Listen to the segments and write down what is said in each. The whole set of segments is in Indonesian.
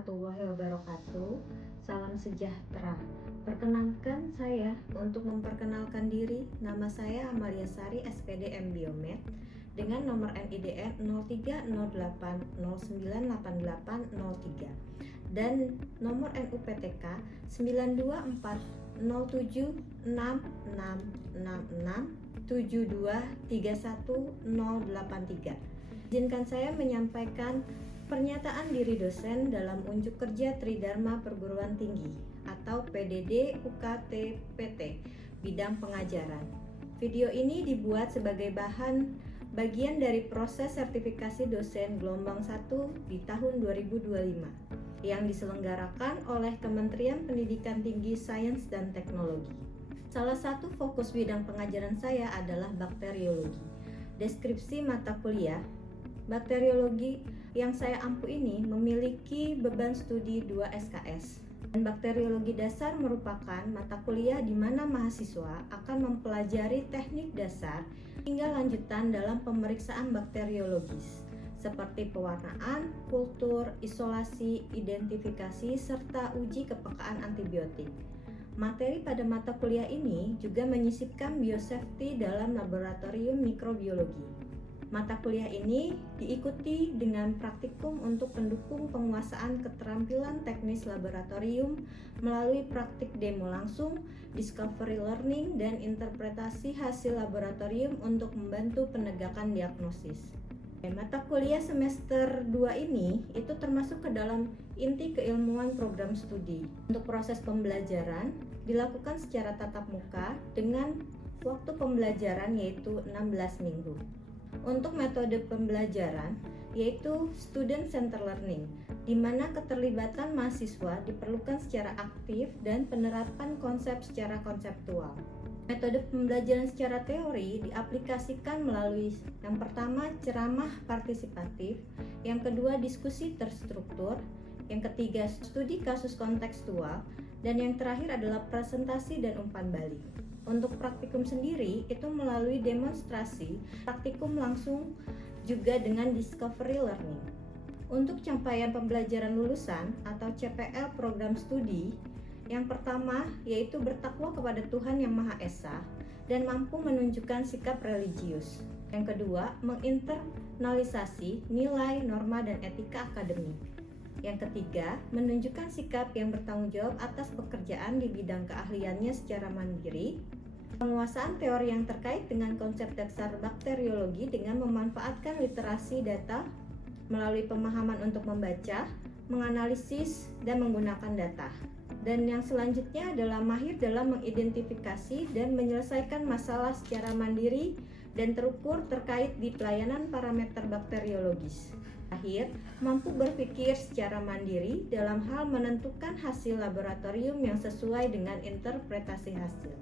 warahmatullahi wabarakatuh. Salam sejahtera. Perkenankan saya untuk memperkenalkan diri. Nama saya Amalia Sari, SPD M Biomed dengan nomor NIDN 0308098803 dan nomor NUPTK 924076666723103. Izinkan saya menyampaikan pernyataan diri dosen dalam unjuk kerja Tridharma Perguruan Tinggi atau PDD UKT PT bidang pengajaran. Video ini dibuat sebagai bahan bagian dari proses sertifikasi dosen gelombang 1 di tahun 2025 yang diselenggarakan oleh Kementerian Pendidikan Tinggi, Sains dan Teknologi. Salah satu fokus bidang pengajaran saya adalah bakteriologi. Deskripsi mata kuliah bakteriologi yang saya ampu ini memiliki beban studi 2 SKS. Dan bakteriologi dasar merupakan mata kuliah di mana mahasiswa akan mempelajari teknik dasar hingga lanjutan dalam pemeriksaan bakteriologis seperti pewarnaan, kultur, isolasi, identifikasi, serta uji kepekaan antibiotik. Materi pada mata kuliah ini juga menyisipkan biosafety dalam laboratorium mikrobiologi. Mata kuliah ini diikuti dengan praktikum untuk pendukung penguasaan keterampilan teknis laboratorium melalui praktik demo langsung, discovery learning, dan interpretasi hasil laboratorium untuk membantu penegakan diagnosis. Mata kuliah semester 2 ini itu termasuk ke dalam inti keilmuan program studi. Untuk proses pembelajaran dilakukan secara tatap muka dengan waktu pembelajaran yaitu 16 minggu. Untuk metode pembelajaran yaitu student center learning, di mana keterlibatan mahasiswa diperlukan secara aktif dan penerapan konsep secara konseptual. Metode pembelajaran secara teori diaplikasikan melalui yang pertama ceramah partisipatif, yang kedua diskusi terstruktur, yang ketiga studi kasus kontekstual, dan yang terakhir adalah presentasi dan umpan balik. Untuk praktikum sendiri itu melalui demonstrasi, praktikum langsung juga dengan discovery learning. Untuk capaian pembelajaran lulusan atau CPL program studi, yang pertama yaitu bertakwa kepada Tuhan Yang Maha Esa dan mampu menunjukkan sikap religius. Yang kedua, menginternalisasi nilai, norma, dan etika akademik. Yang ketiga, menunjukkan sikap yang bertanggung jawab atas pekerjaan di bidang keahliannya secara mandiri. Penguasaan teori yang terkait dengan konsep dasar bakteriologi dengan memanfaatkan literasi data melalui pemahaman untuk membaca, menganalisis, dan menggunakan data. Dan yang selanjutnya adalah mahir dalam mengidentifikasi dan menyelesaikan masalah secara mandiri dan terukur terkait di pelayanan parameter bakteriologis. Akhir, mampu berpikir secara mandiri dalam hal menentukan hasil laboratorium yang sesuai dengan interpretasi hasil.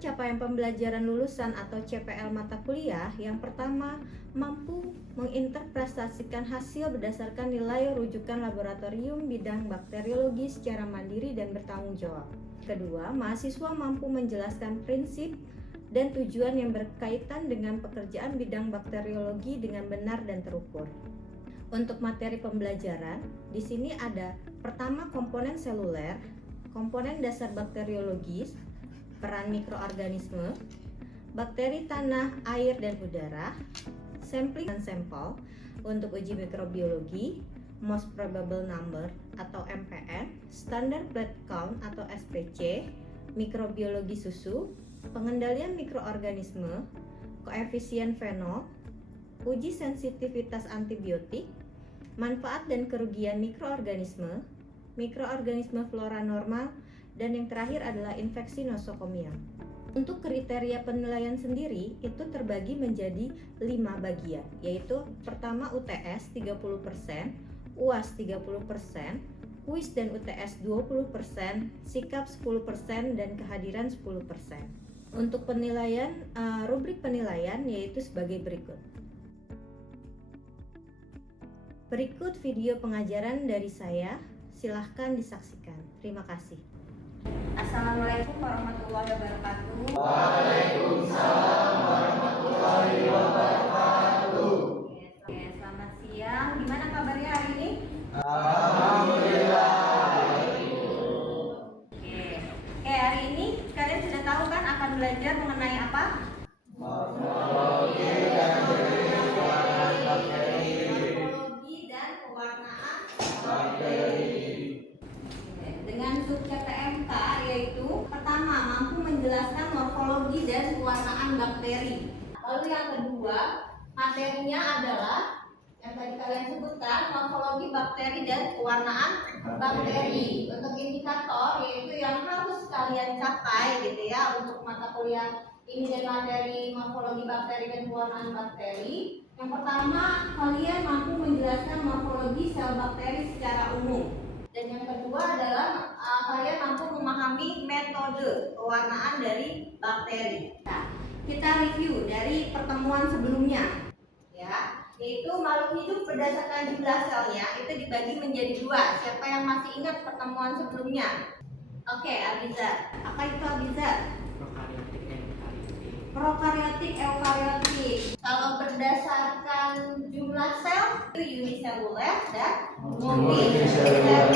Capaian pembelajaran lulusan atau CPL mata kuliah yang pertama, mampu menginterpretasikan hasil berdasarkan nilai rujukan laboratorium bidang bakteriologi secara mandiri dan bertanggung jawab. Kedua, mahasiswa mampu menjelaskan prinsip dan tujuan yang berkaitan dengan pekerjaan bidang bakteriologi dengan benar dan terukur. Untuk materi pembelajaran, di sini ada pertama komponen seluler, komponen dasar bakteriologis, peran mikroorganisme, bakteri tanah, air, dan udara, sampling dan sampel untuk uji mikrobiologi, most probable number atau MPN, standard plate count atau SPC, mikrobiologi susu, pengendalian mikroorganisme, koefisien fenol, uji sensitivitas antibiotik, manfaat dan kerugian mikroorganisme, mikroorganisme flora normal, dan yang terakhir adalah infeksi nosokomia. Untuk kriteria penilaian sendiri itu terbagi menjadi 5 bagian, yaitu pertama UTS 30%, UAS 30%, kuis dan UTS 20%, sikap 10%, dan kehadiran 10%. Untuk penilaian, rubrik penilaian yaitu sebagai berikut. Berikut video pengajaran dari saya, silahkan disaksikan. Terima kasih. Assalamualaikum warahmatullahi wabarakatuh. Waalaikumsalam warahmatullahi wabarakatuh. Selamat siang. Gimana kabarnya hari ini? Alhamdulillah menjelaskan morfologi dan pewarnaan bakteri. Lalu yang kedua, materinya adalah yang tadi kalian sebutkan, morfologi bakteri dan pewarnaan bakteri. Untuk indikator yaitu yang harus kalian capai gitu ya untuk mata kuliah ini dan materi morfologi bakteri dan pewarnaan bakteri. Yang pertama, kalian mampu menjelaskan morfologi sel bakteri secara umum. Dan yang kedua adalah kalian mampu memahami metode pewarnaan dari bakteri. Nah, kita review dari pertemuan sebelumnya, ya, yaitu makhluk hidup berdasarkan jumlah selnya itu dibagi menjadi dua. Siapa yang masih ingat pertemuan sebelumnya? Oke, Abizar. Apa itu Abizar? Prokariotik, eukariotik. Kalau berdasarkan jumlah sel itu uniseluler dan multiseluler.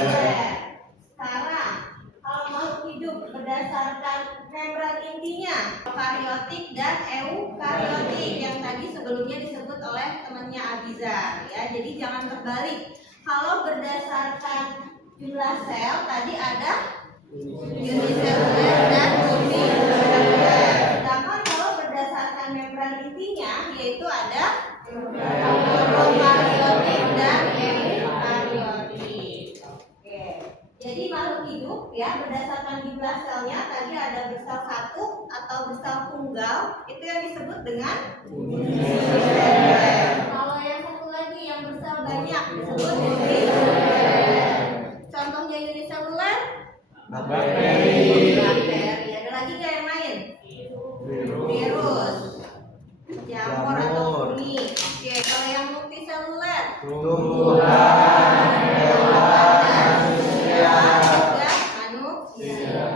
Sekarang kalau makhluk hidup berdasarkan membran intinya prokariotik dan eukariotik yang tadi sebelumnya disebut oleh temannya Abizar ya. Jadi jangan terbalik. Kalau berdasarkan jumlah sel tadi ada uniseluler dan multiseluler. Sedangkan kalau berdasarkan membran intinya yaitu ada prokariotik dan eukariotik. Oke. Jadi makhluk hidup ya berdasarkan jumlah selnya tadi ada bersel satu atau bersel tunggal itu yang disebut dengan uniseluler. Kalau yang satu lagi yang bersel banyak disebut multiseluler. Contohnya uniseluler bakteri. Ada lagi nggak yang lain? Virus, jamur atau kuning. Oke, kalau yang multiseluler tumbuhan, manusia.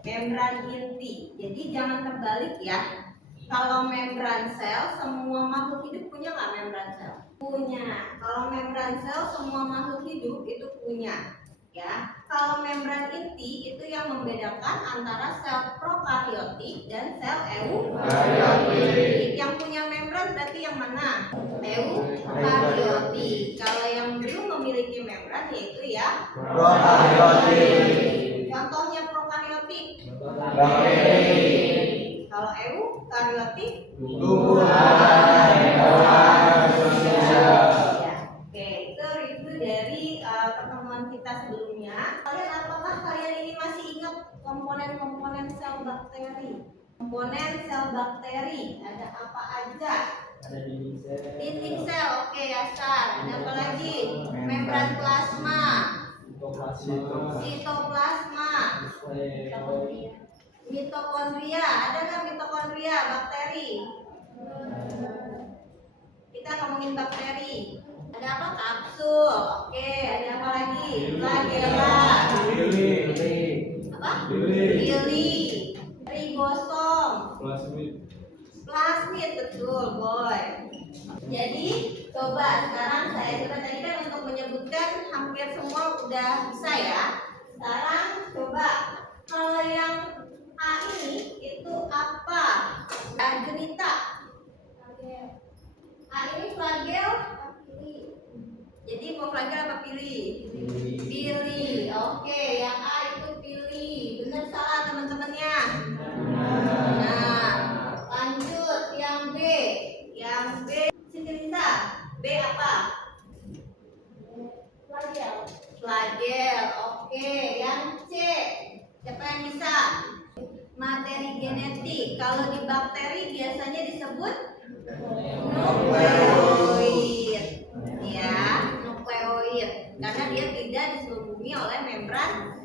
Membran inti. Jadi jangan terbalik ya. Kalau membran sel, semua makhluk hidup punya nggak membran sel? Punya. Kalau membran sel, semua makhluk hidup itu punya. Ya, kalau membran inti itu yang membedakan antara sel prokariotik dan sel eukariotik. Yang punya membran berarti yang mana? Eukariotik. Kalau yang belum memiliki membran yaitu ya prokariotik. Contohnya prokariotik bakteri. Kalau eukariotik tumbuhan, hewan, manusia. Oke, itu review dari pertemuan kita sebelumnya. Apakah kalian ini masih ingat komponen-komponen sel bakteri? Komponen sel bakteri ada apa aja? Ada Dinding sel, oke Yasar. Ada apa lagi? Membran plasma, sitoplasma, mitokondria. Ada nggak mitokondria bakteri? Kita ngomongin bakteri. Ada apa? Kapsul. Oke, ada apa lagi? Flagella. Apa? Lili. Ribosom. Plasmid, betul, boy. Jadi, coba sekarang saya coba tadi kan untuk menyebutkan hampir semua udah bisa ya. Sekarang coba kalau yang A ini itu apa? Argenita. A ini flagel. Jadi mau flagel apa pilih? Pilih. Oke, yang A itu pilih. Benar salah teman-temannya? Nah, lanjut yang B. Yang B, Siti Lisa. B apa? Flagel. Flagel. Oke, yang C. Siapa yang bisa? Materi genetik. Kalau di bakteri biasanya disebut nukleoid. Ya, nukleoid. Karena dia tidak diselubungi oleh membran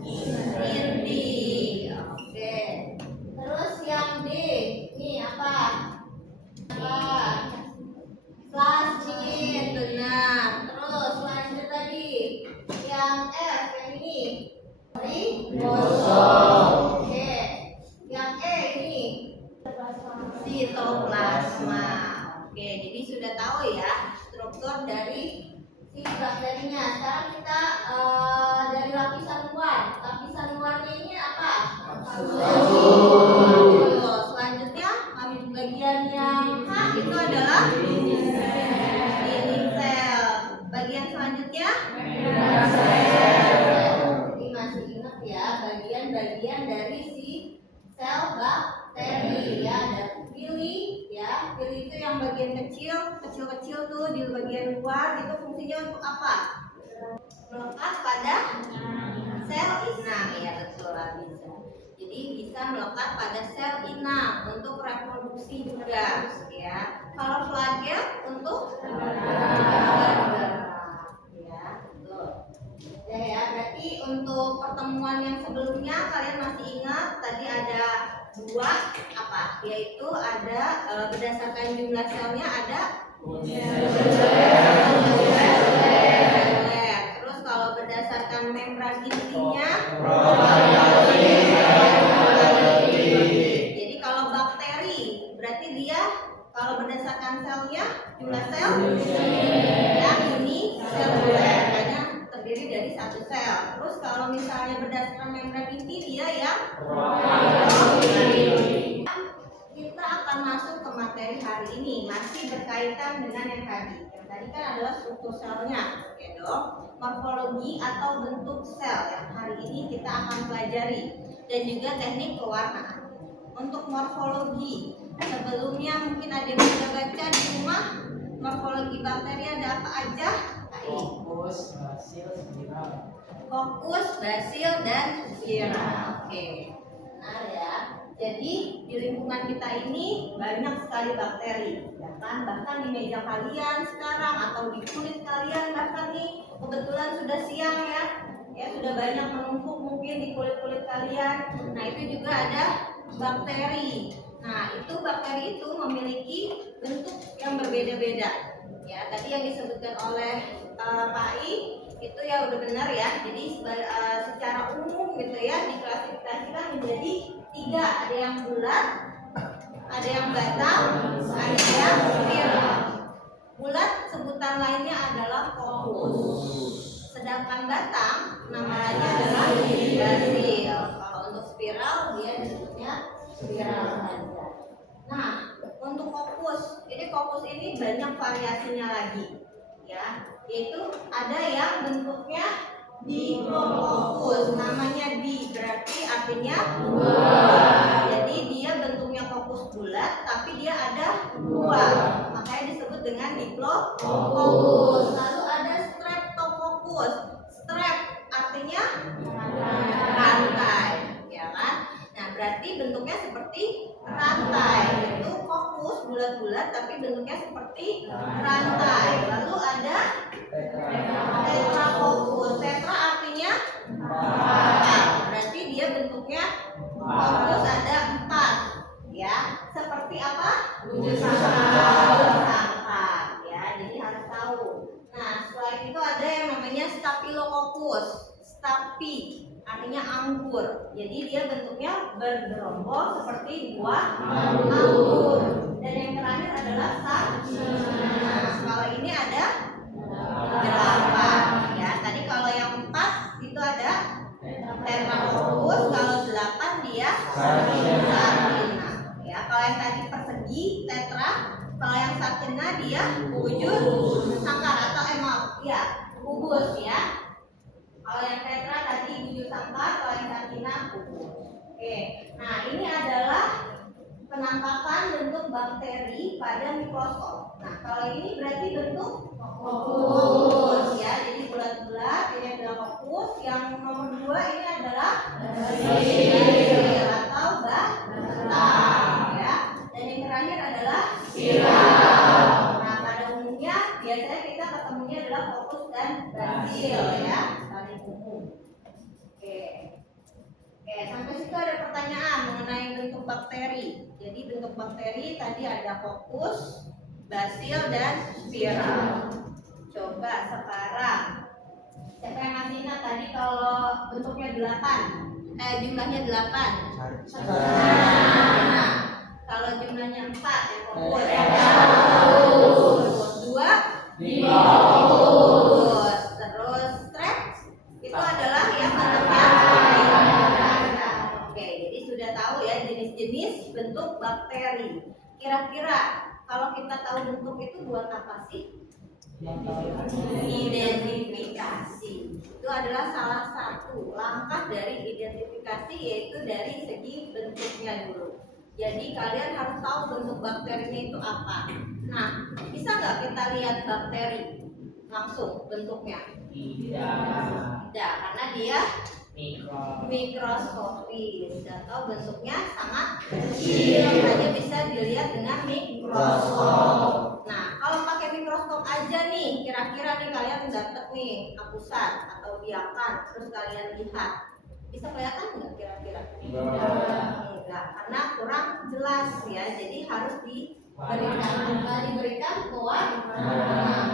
inti. Oke. Terus yang D, ini apa? Plasmid, benar. Terus lanjut tadi. Yang F, yang ini. Ribosom. Oke. Yang E ini sitoplasma. Oke, jadi sudah tahu ya struktur dari si bakterinya. Sekarang kita dari lapisan luar. Lapisan luarnya ini apa? Selanjutnya bagian yang H itu adalah dinding sel. Bagian selanjutnya sel. Ini masih ingat ya bagian-bagian dari si sel bakteri ya. Ada pili ya. Pili itu yang bagian kecil tuh di bagian luar, itu fungsinya untuk apa? Melekat pada sel inang ya, betul bisa. Jadi bisa melekat pada sel inang untuk reproduksi juga ya. Kalau flagel untuk ya, betul. Ya, berarti untuk pertemuan yang sebelumnya kalian masih ingat tadi ada dua apa? Yaitu ada berdasarkan jumlah selnya ada terus kalau berdasarkan membran intinya jadi kalau bakteri berarti dia kalau berdasarkan selnya jumlah sel yang uniseluler hanya terdiri dari satu sel. Terus kalau misalnya berdasarkan membran inti dia yang kita akan masuk ke materi hari ini masih berkaitan dengan yang tadi. Yang tadi kan adalah struktur selnya, oke dong. Morfologi atau bentuk sel yang hari ini kita akan pelajari dan juga teknik pewarnaan. Untuk morfologi, sebelumnya mungkin ada yang sudah baca di rumah morfologi bakteri ada apa aja? Fokus, basil, spiral. Fokus, basil, dan spiral. Oke, benar ya. Jadi di lingkungan kita ini banyak sekali bakteri, ya kan? Bahkan di meja kalian sekarang atau di kulit kalian bahkan nih kebetulan sudah siang ya sudah banyak menumpuk mungkin di kulit kalian. Nah itu juga ada bakteri. Nah itu bakteri itu memiliki bentuk yang berbeda-beda. Ya tadi yang disebutkan oleh Pak I itu ya udah benar ya. Jadi secara umum gitu ya diklasifikasikan menjadi tiga, ada yang bulat, ada yang batang, ada yang spiral. Bulat sebutan lainnya adalah fokus, sedangkan batang nama lainnya adalah basil. Kalau untuk spiral dia disebutnya spiral saja. Nah untuk fokus ini banyak variasinya lagi ya, yaitu ada yang bentuknya diplofokus, namanya di berarti artinya jadi dia bentuknya fokus bulat tapi dia ada dua, makanya disebut dengan diplofokus. Lalu ada streptofokus, strep artinya rantai ya kan. Nah berarti bentuknya seperti rantai, itu fokus bulat-bulat tapi bentuknya seperti rantai. Lalu ada tetrafokus, tetra artinya empat, berarti dia bentuknya fokus ada empat ya, seperti apa? Wujud sangkar ya, jadi harus tahu. Nah selain itu ada yang namanya staphylococcus, stapi artinya anggur, jadi dia bentuknya bergerombol seperti buah anggur. Dan yang terakhir adalah nah, kalau ini ada 8 ya. Tadi kalau yang 4 itu ada tetrafokus, kalau 8 dia satina ya. Kalau yang tadi persegi tetra, kalau yang satina dia wujud sangkar atau ya kubus ya. Kalau yang tetra tadi wujud sangkar, kalau yang satina kubus. Oke, nah ini adalah penampakan bentuk bakteri pada mikroskop. Nah kalau ini berarti bentuk fokus ya, jadi bulat-bulat ini adalah fokus. Yang nomor 2 ini adalah basil atau batang ya, dan yang terakhir adalah spiral. Nah pada umumnya biasanya kita ketemunya adalah fokus dan basil ya, paling umum. Oke, sampai situ ada pertanyaan mengenai bentuk bakteri. Jadi bentuk bakteri tadi ada fokus, basil, dan spiral. Coba sekarang siapa yang masih ingat tadi kalau bentuknya 8, jumlahnya 8. Nah, kalau jumlahnya 4 ya fokus. 2 fokus. Terus strep itu adalah yang bentuknya. Oke, jadi sudah tahu ya jenis-jenis bentuk bakteri. Kira-kira kalau kita tahu bentuk itu buat apa sih? Identifikasi. Itu adalah salah satu langkah dari identifikasi, yaitu dari segi bentuknya dulu. Jadi kalian harus tahu bentuk bakterinya itu apa. Nah, bisa nggak kita lihat bakteri langsung bentuknya? Tidak. Tidak, karena dia Mikro. mikroskopis atau bentuknya sangat kecil, hanya bisa dilihat dengan mikroskop. Nah, kalau pakai mikroskop aja nih, kira-kira nih kalian dapat nih hapusan atau biakan, terus kalian lihat, bisa kelihatan nggak kira-kira? Enggak, karena kurang jelas ya. Jadi harus diberikan pewarnaan.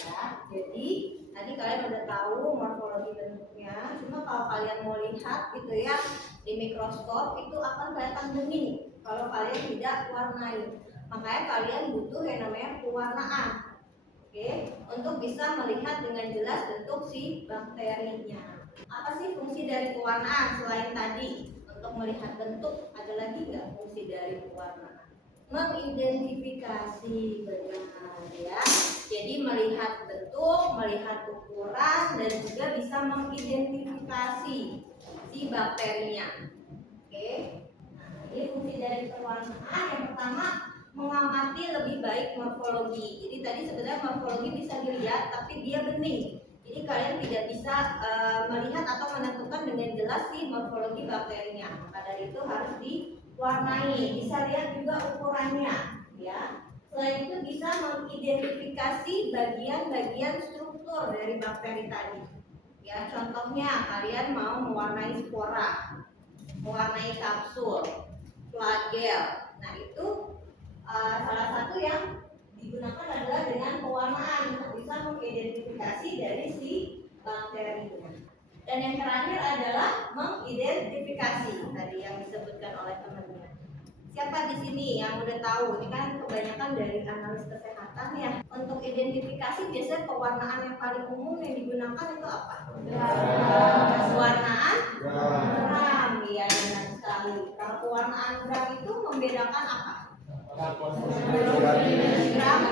Ya, jadi tadi kalian udah tahu morfologi bentuknya. Cuma kalau kalian mau lihat gitu ya di mikroskop itu akan kelihatan bening kalau kalian tidak warnai. Makanya kalian butuh yang namanya pewarnaan. Oke, untuk bisa melihat dengan jelas bentuk si bakterinya. Apa sih fungsi dari pewarnaan selain tadi untuk melihat bentuk? Ada lagi nggak fungsi dari pewarnaan? Mengidentifikasi, benar ya. Jadi melihat bentuk, melihat ukuran, dan juga bisa mengidentifikasi si bakterinya. Oke. Nah, ini fungsi dari pewarnaan. Yang pertama, mengamati lebih baik morfologi. Jadi tadi sebenarnya morfologi bisa dilihat, tapi dia bening. Jadi kalian tidak bisa melihat atau menentukan dengan jelas si morfologi bakterinya. Maka dari itu harus diwarnai. Bisa lihat juga ukurannya, ya. Selain itu bisa mengidentifikasi bagian-bagian struktur dari bakteri tadi. Ya, contohnya kalian mau mewarnai spora, mewarnai kapsul, flagel. Nah, itu salah satu yang digunakan adalah dengan pewarnaan untuk bisa mengidentifikasi dari si bakterinya. Dan yang terakhir adalah mengidentifikasi tadi yang disebutkan oleh temannya. Siapa di sini yang udah tahu? Ini kan kebanyakan dari analis kesehatan ya. Untuk identifikasi biasanya pewarnaan yang paling umum yang digunakan itu apa? Pewarnaan gram. Iya, benar sekali. Kalau pewarnaan gram itu membedakan apa? Gram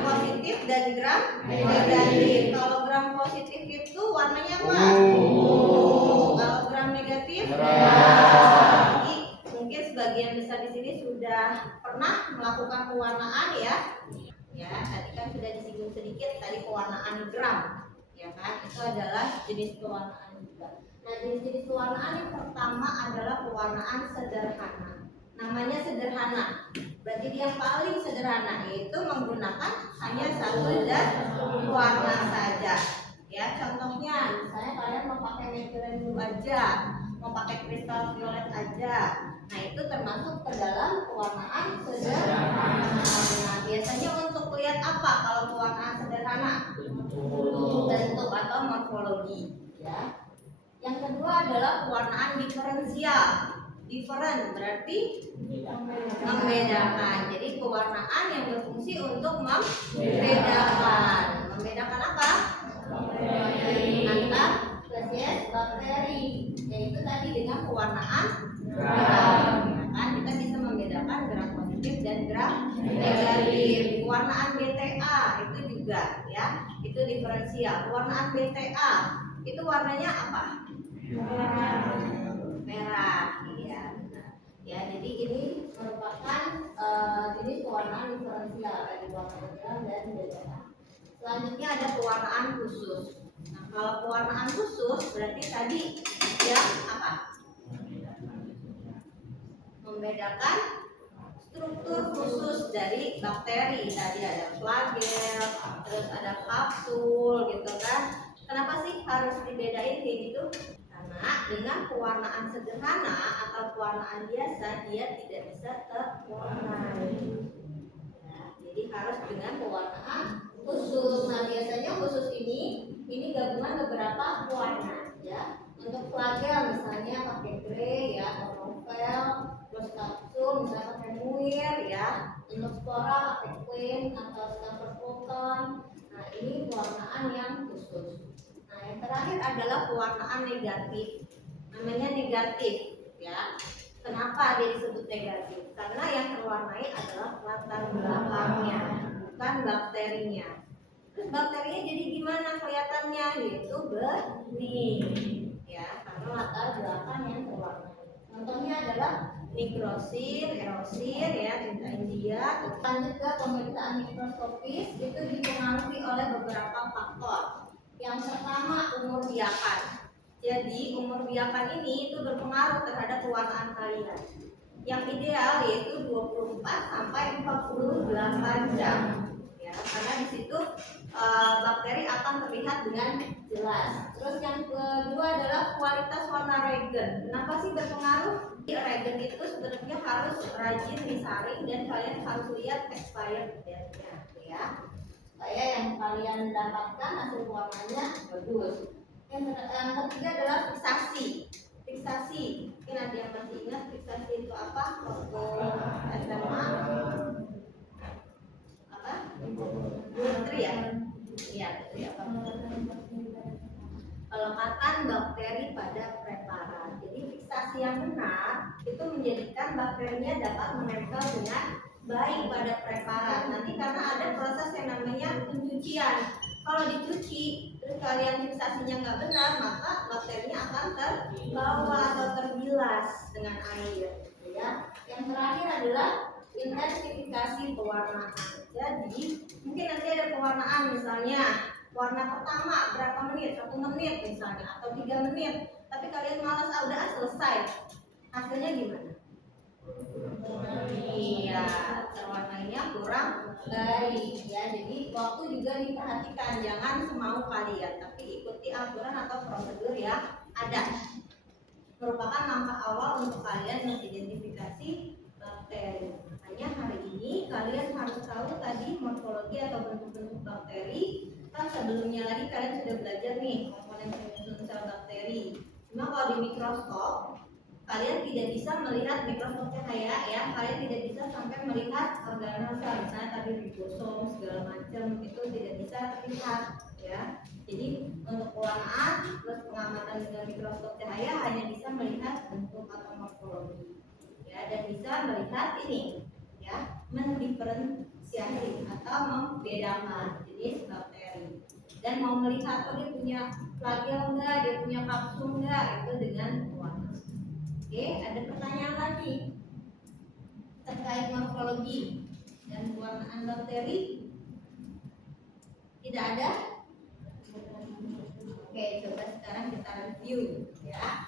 positif dan gram negatif. Kalau gram positif itu warnanya apa? Kalau gram negatif merah. Jadi mungkin sebagian besar di sini sudah pernah melakukan pewarnaan ya. Ya, tadi kan sudah disinggung sedikit tadi pewarnaan gram, ya kan? Itu adalah jenis pewarnaan juga. Nah, jenis-jenis pewarnaan yang pertama adalah pewarnaan sederhana. Namanya sederhana. Berarti dia paling sederhana, yaitu menggunakan hanya satu zat warna saja. Ya, contohnya misalnya kalian mau pakai methylene blue aja, mau pakai kristal violet aja. Nah, itu termasuk ke dalam pewarnaan sederhana. Nah, biasanya untuk lihat apa kalau pewarnaan sederhana? Bentuk atau morfologi, ya. Yang kedua adalah pewarnaan diferensial. Different berarti membedakan. Jadi pewarnaan yang berfungsi untuk membedakan. Membedakan apa? Antar spesies bakteri. Yaitu tadi dengan pewarnaan gram. Ya kan? Kita bisa membedakan gram positif dan gram negatif. Pewarnaan BTA itu juga ya. Itu diferensial. Pewarnaan BTA itu warnanya apa? Merah. Ya, jadi ini merupakan jenis pewarnaan diferensial dari warna merah dan BTA. Selanjutnya ada pewarnaan khusus. Nah, kalau pewarnaan khusus berarti tadi yang apa? Membedakan struktur khusus dari bakteri. Tadi ada flagel, terus ada kapsul, gitu kan? Kenapa sih harus dibedain kayak gitu? Karena dengan pewarnaan sederhana atau pewarnaan biasa dia tidak bisa terwarnai. Nah, jadi harus dengan pewarnaan khusus. Nah, biasanya khusus ini gabungan beberapa warna ya. Untuk flagel misalnya pakai grey ya, atau novel, terus kapsul misalnya pakai muir ya. Untuk spora pakai queen atau stopper cotton. Nah, ini pewarnaan yang khusus. Nah, yang terakhir adalah pewarnaan negatif. Namanya negatif ya. Kenapa dia disebut negatif? Karena yang terwarnai adalah latar belakangnya, bukan bakterinya. Terus bakterinya jadi gimana kelihatannya? Yaitu bening ya, karena latar belakang yang terwarnai. Contohnya adalah mikrosil, erosil ya, tinta India. Lanjut ke pemeriksaan mikroskopis, itu dipengaruhi oleh beberapa faktor. Yang pertama, umur biakan. Jadi umur biakan ini itu berpengaruh terhadap pewarnaan kalian. Yang ideal yaitu 24 sampai 48 jam. Ya, karena di situ bakteri akan terlihat dengan jelas. Terus yang kedua adalah kualitas warna regen. Kenapa sih berpengaruh? Regen itu sebenarnya harus rajin disaring dan kalian harus lihat expired date-nya ya. Supaya yang kalian dapatkan hasil warnanya bagus. Yang ketiga adalah fiksasi. Fiksasi, mungkin ada yang masih ingat fiksasi itu apa? Waktu SMA apa? Geometri ya? Iya, betul ya. Pelekatan bakteri pada preparat. Jadi fiksasi yang benar itu menjadikan bakterinya dapat menempel dengan baik pada preparat. Nanti karena ada proses yang namanya pencucian. Kalau dicuci terus kalian fiksasinya nggak benar, maka bakterinya akan terbawa atau terbilas dengan air. Ya. Yang terakhir adalah intensifikasi pewarnaan. Jadi mungkin nanti ada pewarnaan misalnya warna pertama berapa menit, 1 menit misalnya atau 3 menit, tapi kalian malas udah selesai, hasilnya gimana? Iya, warnanya kurang baik ya. Jadi waktu juga diperhatikan, jangan semau kalian, tapi ikuti aturan atau prosedur yang ada. Merupakan langkah awal untuk kalian mengidentifikasi bakteri. Makanya hari ini kalian harus tahu tadi morfologi atau bentuk-bentuk bakteri. Kan sebelumnya lagi kalian sudah belajar nih komponen penyusun sel bakteri. Cuma kalau di mikroskop kalian tidak bisa melihat mikroskop cahaya ya, kalian tidak bisa sampai melihat organel sel, misalnya tadi ribosom segala macam itu tidak bisa terlihat ya. Jadi untuk pewarnaan plus pengamatan dengan mikroskop cahaya hanya bisa melihat bentuk atau morfologi ya, dan bisa melihat ini ya, mendiferensiasi atau membedakan jenis bakteri. Dan mau melihat dia punya flagel enggak, dia punya kapsul enggak, itu dengan warna. Oke, ada pertanyaan lagi terkait morfologi dan pewarnaan bakteri? Tidak ada? Oke, coba sekarang kita review ya.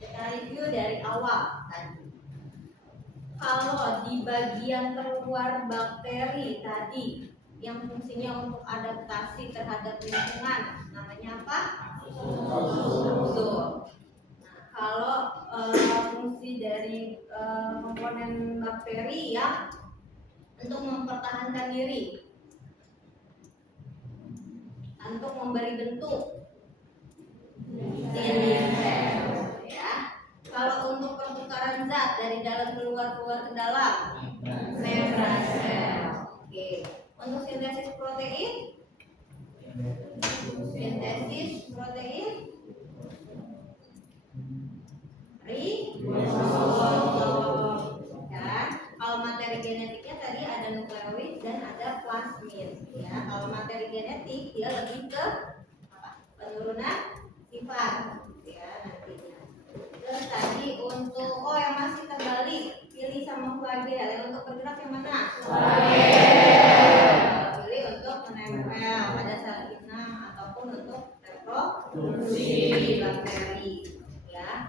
Kita review dari awal tadi. Kalau di bagian terluar bakteri tadi yang fungsinya untuk adaptasi terhadap lingkungan, namanya apa? Kapsul. Kalau fungsi dari komponen bakteri ya untuk mempertahankan diri, untuk memberi bentuk, ya. Kalau untuk pertukaran zat dari dalam keluar ke dalam, membran sel. Oke. Untuk sintesis protein, ribosom. Ya. Kalau materi genetiknya tadi ada nukleoid dan ada plasmid. Ya. Kalau materi genetik dia lebih ke apa? Penurunan sifat. Ya nantinya. Terus tadi untuk yang masih terbalik pilih sama flagel. Yang untuk bergerak yang mana? Pilih untuk menempel pada sel inang ataupun untuk reproduksi bakteri. Ya.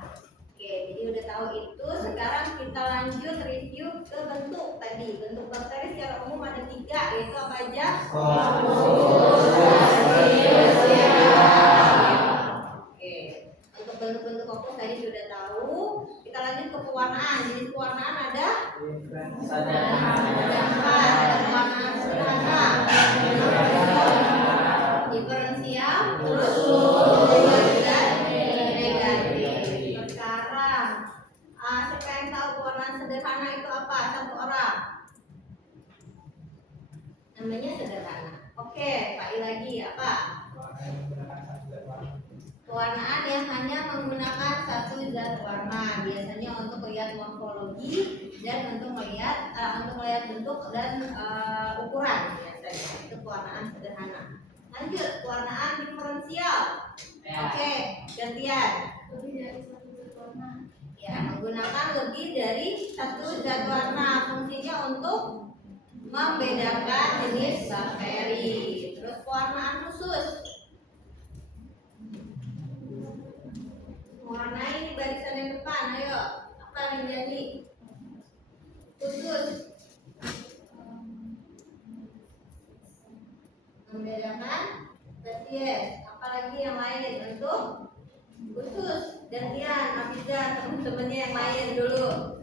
Oke, jadi udah tahu itu. Sekarang kita lanjut review ke bentuk tadi. Bentuk bakteri secara umum ada 3, yaitu apa aja? Oke, untuk bentuk-bentuk fokus tadi sudah tahu. Kita lanjut ke pewarnaan. Jadi pewarnaan ada? Ada 4. Pewarnaan sederhana, diferensial, terus dan negatif. Sekarang siapa yang tahu pewarnaan sederhana itu apa? Satu orang. Namanya sederhana. Oke, Pak I lagi apa? Pewarnaan yang hanya menggunakan satu zat warna, biasanya untuk melihat morfologi dan untuk melihat bentuk dan ukuran biasanya. Itu pewarnaan sederhana. Lanjut, pewarnaan diferensial. Oke, gantian. Lebih dari satu zat warna. Ya, menggunakan menggunakan lebih dari satu zat warna. Fungsinya untuk membedakan jenis bakteri. Terus pewarnaan khusus. Warnai di barisan yang depan, ayo. Apa yang jadi? Khusus. Membedakan spesies. Apalagi yang lain untuk khusus. Gantian, Afiza, teman-temannya yang lain dulu.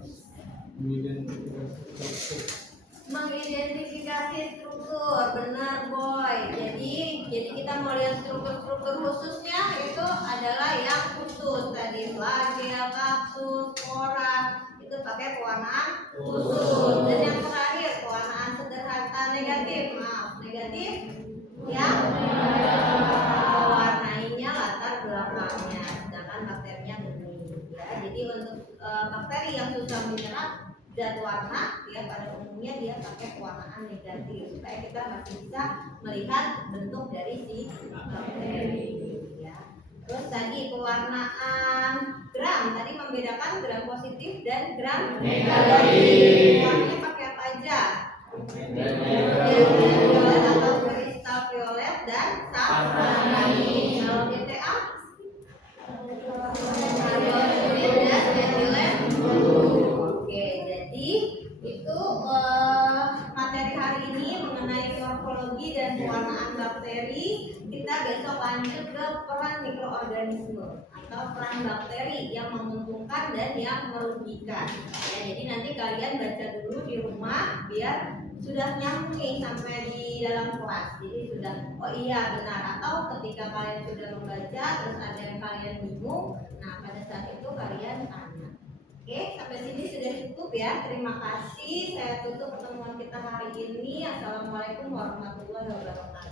Mengidentifikasi struktur, benar boy. Jadi kita mau lihat struktur khususnya itu adalah yang khusus tadi, flagel, kapsul, spora itu pakai pewarnaan khusus. Dan yang terakhir pewarnaan sederhana negatif, yang mewarnainya latar belakangnya, sedangkan bakterinya bening. Ya, jadi untuk bakteri yang susah menyerap zat warna, ya pada umumnya dia pakai pewarnaan negatif supaya kita masih bisa melihat bentuk dari si bakteri. Ya. Terus tadi pewarnaan gram, tadi membedakan gram positif dan gram negatif. Warnanya pakai apa aja? Violet atau kristal violet dan safrani. Kalau BTA? Dan etilen. Oke, jadi itu materi hari ini mengenai morfologi dan pewarnaan bakteri. Kita besok lanjut ke peran mikroorganisme atau peran bakteri yang menguntungkan dan yang merugikan. Ya, jadi nanti kalian baca dulu di rumah biar sudah nyambung nih sampai di dalam kelas. Jadi sudah, oh iya benar. Atau ketika kalian sudah membaca terus ada yang kalian bingung, nah pada saat itu kalian tanya. Oke, sampai sini sudah cukup ya. Terima kasih. Saya tutup pertemuan kita hari ini. Assalamualaikum warahmatullahi wabarakatuh.